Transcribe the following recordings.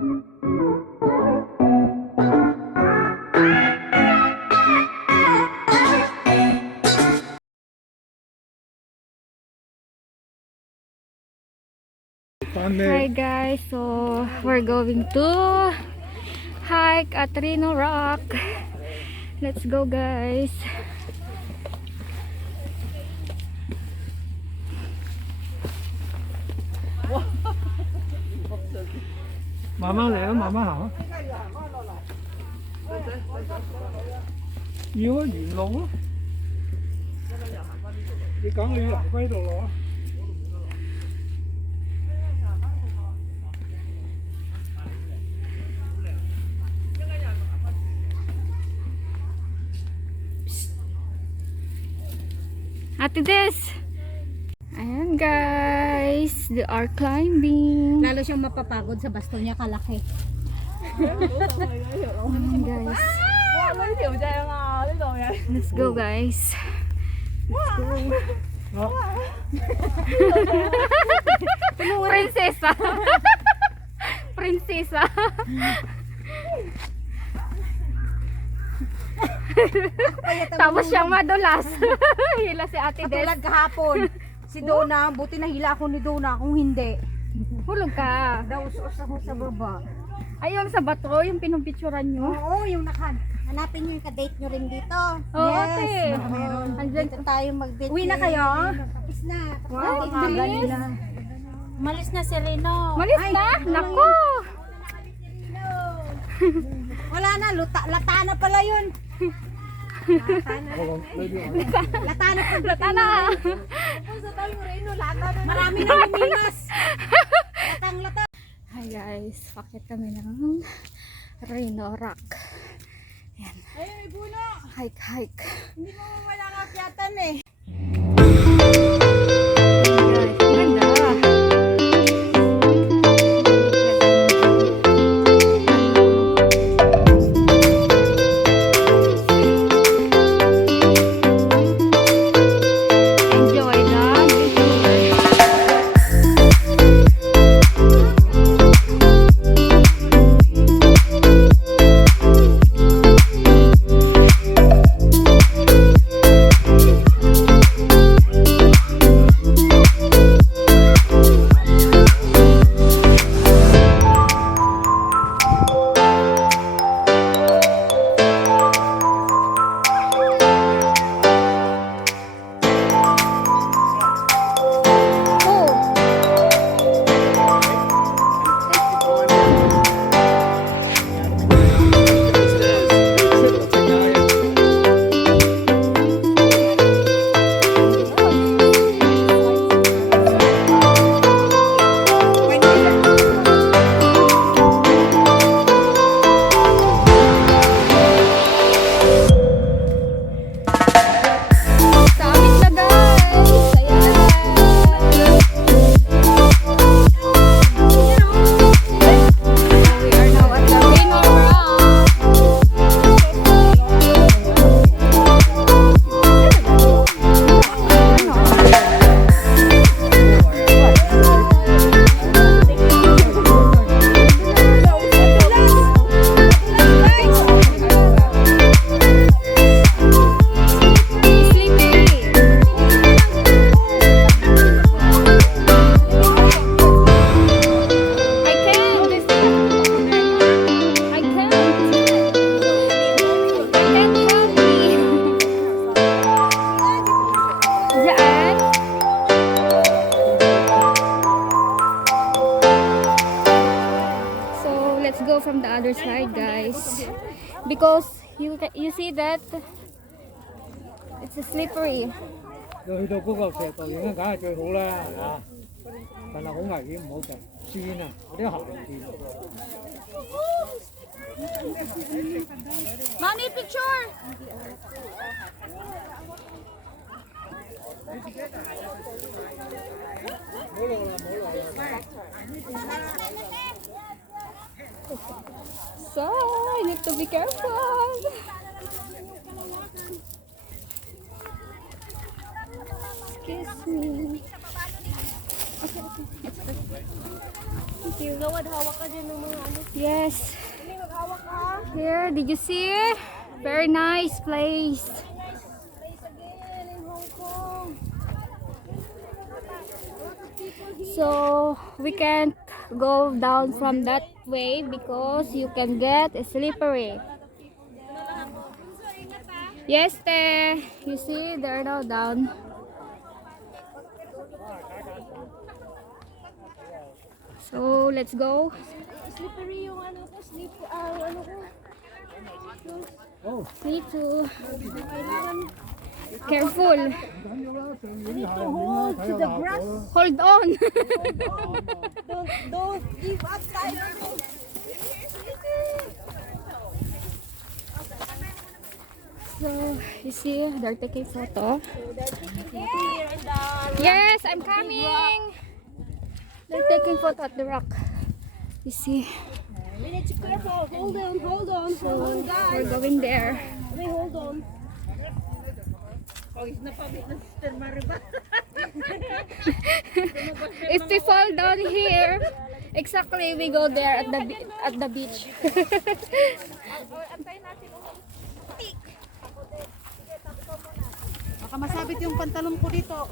Hi guys, so we're going to hike at Rhino Rock. Let's go guys.慢慢嚟啊，慢慢行啊。要啊，沿路咯。你梗係要行歸度落啊。Ate Des! Ayan guys, they are climbing. Lalo siyang mapapagod sa basto niya kalaki. Ayan guys. Let's go guys. Let's go. Prinsesa. Prinsesa. Tapos siyang madulas. Hila si Ate Des. Katulad kahapon. Si Dona, buti nahila ako ni Dona kung hindi. Hulog ka. Daw ako sa baba. Ayun sa bato, yung pinumpicturan nyo. Oo, yung hanapin nyo yung ka-date nyo rin dito. Oo, ate. Meron. Andyan. Dito tayo mag-date. Uwi na kayo? Tapos na. Wow, ang bilis. Malis na si Rhino. Malis na? Naku! Wala na, lata na pala yun. Lata na. Lata na! Marami na lumilas. Latang-lata. Hi guys, pakit kami ng Rhino Rock. Yan. Ay, Buno. Hike. Hindi mo wala kakyatan eh. Guys, ganda. Enjoy the from the other side guys, because you see that it's slippery. 去到嗰個石頭影梗係最好啦，啊！但係好危險，唔好嘅，跣啊！嗰啲行唔掂。Mommy picture. So I need to be careful. Excuse me. Okay, it's good. Gawad, hawak ka dyan ng mga ano. Yes. Hindi, maghawak ka. Here, did you see? Very nice place. Place again in Hong Kong. So we can't go down from that way because you can get slippery. Yes, te. You see, they're now down. So let's go. Slippery yung ano ko, ano ko. Oh, Me too. Kailangan Careful. to hold to the grass. Hold on. Don't give up, Tyler. So you see, they're taking photo. They're taking here and the Yes, I'm coming. They're taking photo at the rock. You see, we need to careful. Hold on, we're guys. going there. Wait, hold on. If we fall down here, exactly we go there at the beach. Baka masabit yung pantalon ko dito.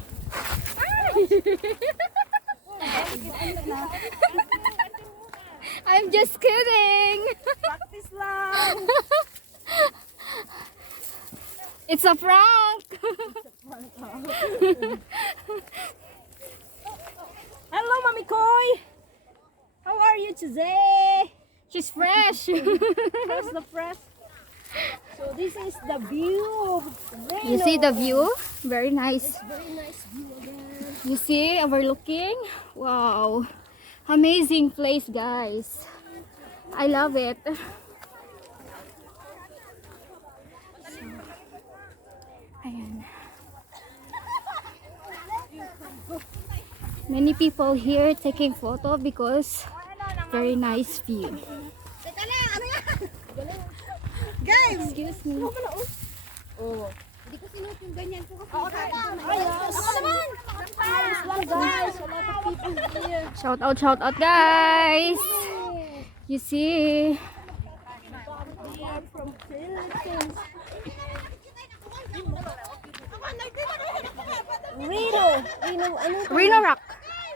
I'm just kidding. Practice lang. It's a prank. Hello, Mami Koy. How are you today? She's fresh. Where's the press? So this is the view of Rhino. You see the view? Very nice. Very nice view again. You see, overlooking. Wow. Amazing place, guys. I love it. Ayan. Many people here taking photo because very nice view. Guys! Excuse me. Oh. Hindi ko sinuot yung ganyan ko kasi. Ayos! Ako naman! Ayos lang, guys. A lot of people here. Shout out, guys. You see. They are from Philippines. Rhino! Rhino Rock.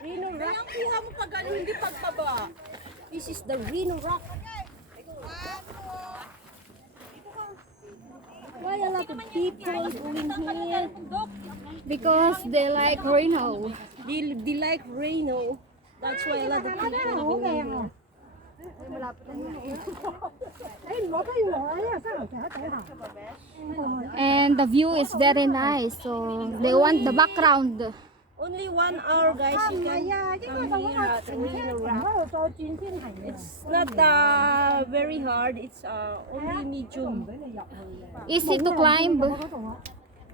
Rhino Rock. Iha mo pag ano, hindi pagtaba. This is the Rhino Rock. Why a lot of people going here? Because they like Rhino. They like Rhino. That's why a lot of people going here. And the view is very nice. So they want the background. Only 1 hour, guys. You can come here at Rhino Rock. It's not very hard. It's only medium. Easy to climb.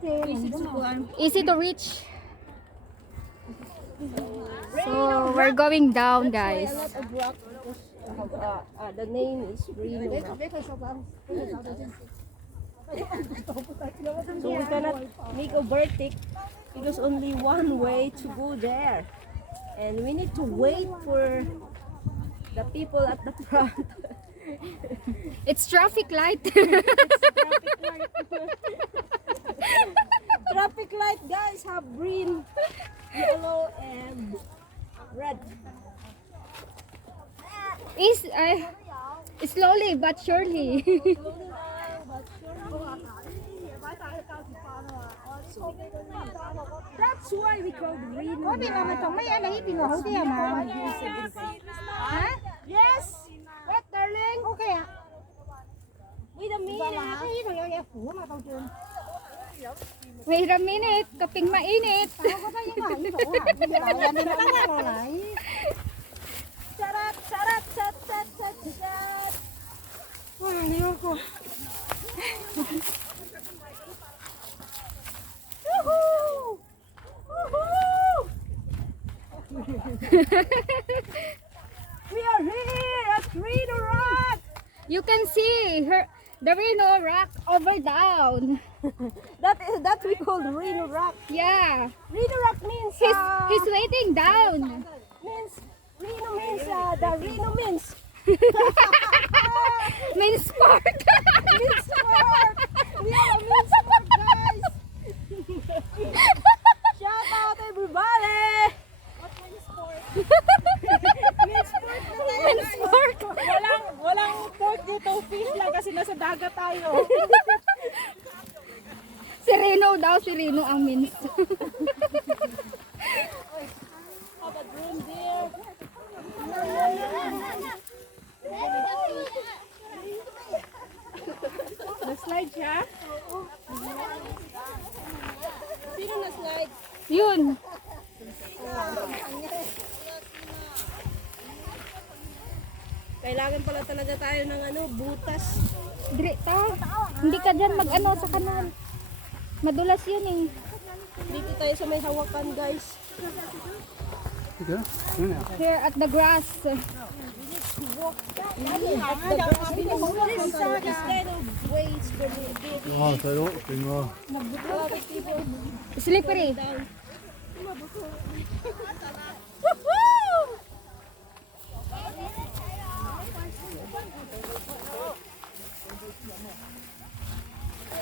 Easy to climb. Easy to reach. So we're going down, guys. A lot of rock because the name is Rhino Rock. So we cannot make a vertic because only one way to go there. And we need to wait for the people at the front. It's traffic light. Traffic light, guys, have green, yellow, and red. Slowly but surely. That's why we call Rhino. Yes. What, darling? Okay. Wait a minute. Wait a minute, kaping mainit. Charat, charat, chat, chat, chat, chat. Woohoo! Woohoo! We are here at Rhino Rock. You can see the Rhino Rock over down. That we call Rhino Rock. Yeah, Rhino Rock means he's waiting down. means Rhino means the Rhino means. Main sport. Means sport. We are a means sport, guys. Shout out everybody. What means sport? Means sport na tayo. Main sport. Walang port dito, fish lang kasi nasa dagat tayo. Si Rhino daw, si Rhino ang means. Have a drone there. Na-slide siya? Sino na-slide? Yun. Kailangan pala talaga tayo ng butas. Direta. Hindi ka dyan mag-ano sa kanal. Madulas yun eh. Dito tayo sa may hawakan, guys. Here at the grass. Slippery.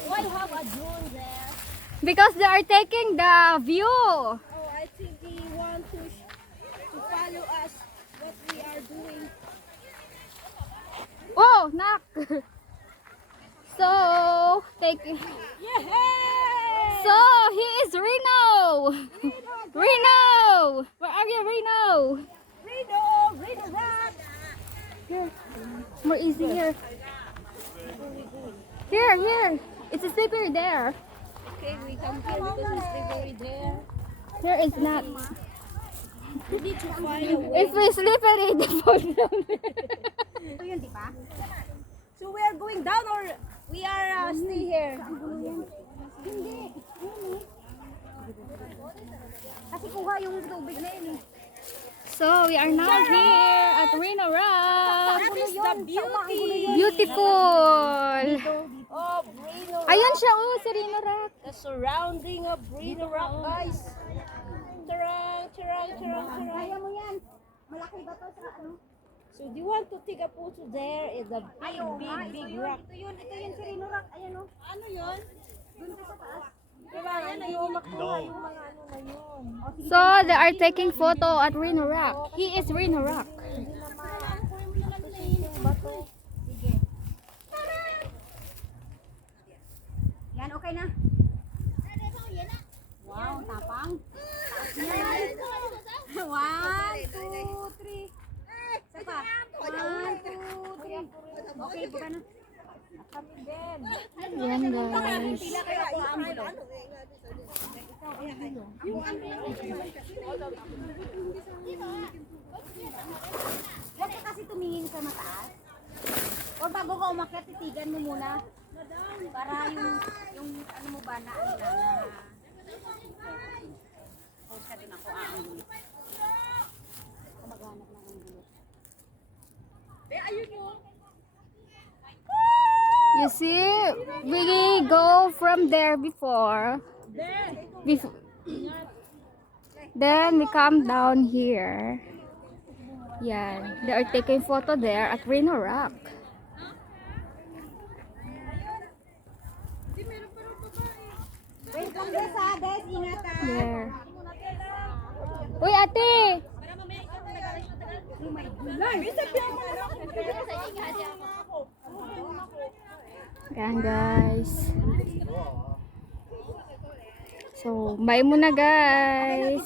Why have a drone there? Because they are taking the view. Oh, I think they want to follow us what we are doing. Oh, knock. So, take. Yay! So, he is Rhino. Rhino. Where are you, Rhino? Rhino Rock! Here. More easy here. Here. It's a slippery there. Okay, we come here because it's slippery there. Here is not. We need to find a way. If we slippery, the fall down. So we are going down or we are stay here? Kasi kuha yung tubig na yun. So, we are now here at Rhino Rock. That is the beauty. Beautiful. Oh, Rhino Rock. Ayun siya, oh, si Rhino Rock. The surrounding of Rhino Rock, guys. Charang. Kaya mo yan. Malaki ba to sa ano? So, do you want to take a photo there? Is a big rock. Ito yun si Rhino Rock. Ayan o. Ano yun? Doon ka sa taas. Kailangan na yung makuha yung mga ano na yun. So, they are taking photo at Rhino Rock. He is Rhino Rock. Yan, okay na. Wow, tapang. 1, 2, 3. Isa pa. 1, 2, 3. Okay, buka na. Yan, guys. Huwag ka kasi tumingin sa mataas. O bago ka umakyat, titigan mo muna. Para yung ano mo ba na ano na. O siya din ako aangulo. Kumaghanap ng angulo. Ayun yun. You see, we go from there before. Then we come down here. Yeah, they are taking photo there at Rhino Rock. Wait lang guys ha, guys. Ingat ha. There. Uy, ate! Yan, guys. So, bye muna, guys.